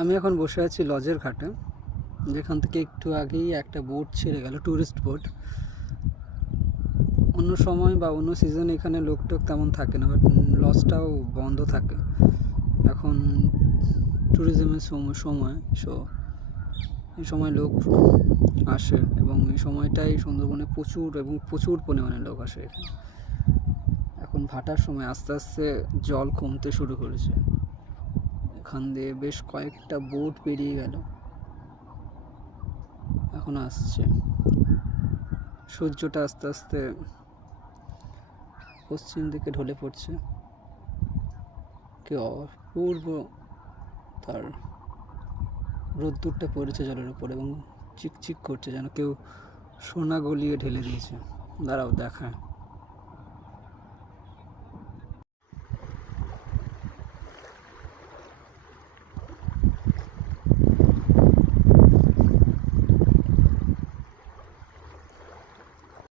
আমি এখন বসে আছি লজের ঘাটে, যেখান থেকে একটু আগেই একটা বোট ছেড়ে গেল, ট্যুরিস্ট বোট। অন্য সময় বা অন্য সিজনে এখানে লোক টোক তেমন থাকে না, বাট লজটাও বন্ধ থাকে। এখন ট্যুরিজমের সময় সো এই সময় লোক আসে, এবং এই সময়টাই সুন্দরবনে প্রচুর পরিমাণে লোক আসে এখানে। এখন ভাটার সময় আস্তে আস্তে জল কমতে শুরু করেছে। এখান দিয়ে বেশ কয়েকটা বোট পেরিয়ে গেল, এখন আসছে। সূর্যটা আস্তে আস্তে পশ্চিম দিকে ঢলে পড়ছে, কি অপূর্ব তার রোদ্দুরটা পড়েছে জলের উপর, এবং চিকচিক করছে, যেন কেউ সোনা গলিয়ে ঢেলে দিয়েছে। দাঁড়াও দেখায়।